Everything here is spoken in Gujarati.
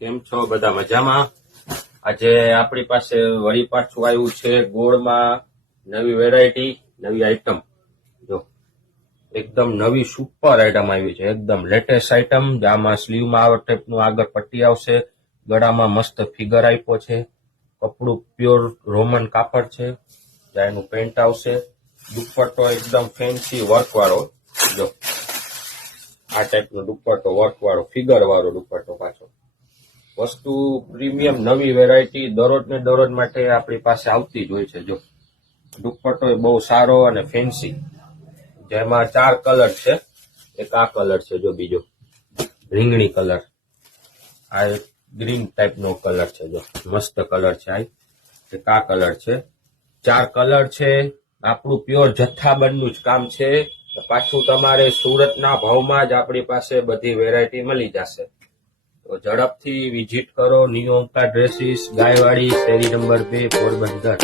કેમ છો બધા મજામાં? આજે આપણી પાસે વળી પાછું આવ્યું છે ગોળમાં નવી વેરાયટી, નવી આઈટમ. જો એકદમ નવી સુપર આઈટમ આવી છે, એકદમ લેટેસ્ટ આઈટમ. આમાં સ્લીવમાં આવા ટાઈપનું આગળ પટ્ટી આવશે, ગળામાં મસ્ત ફિગર આપ્યો છે, કપડું પ્યોર રોમન કાપડ છે, જ્યાં એનું પેન્ટ આવશે, દુપટ્ટો એકદમ ફેન્સી વર્ક વાળો. જો આ ટાઈપનો દુપટ્ટો, વર્ક વાળો, ફિગર વાળો દુપટ્ટો. પાછો વસ્તુ પ્રીમિયમ નવી વેરાયટી દરરોજ ને દરરોજ માટે આપણી પાસે આવતી જ હોય છે. જો દુપટ્ટો એ બહુ સારો અને ફેન્સી, જેમાં 4 કલર છે. એક આ કલર છે, જો બીજો રીંગણી કલર, આ એક ગ્રીન ટાઈપનો કલર છે, જો મસ્ત કલર છે. એક આ કલર છે. 4 કલર છે. આપણું પ્યોર જથ્થાબંધનું જ કામ છે. પાછું તમારે સુરતના ભાવમાં જ આપણી પાસે બધી વેરાયટી મળી જશે. તો ઝડપથી વિઝિટ કરો. નિયો ઓમકાર ડ્રેસીસ, ગાયવાડી, શેરી નંબર 2, પોરબંદર.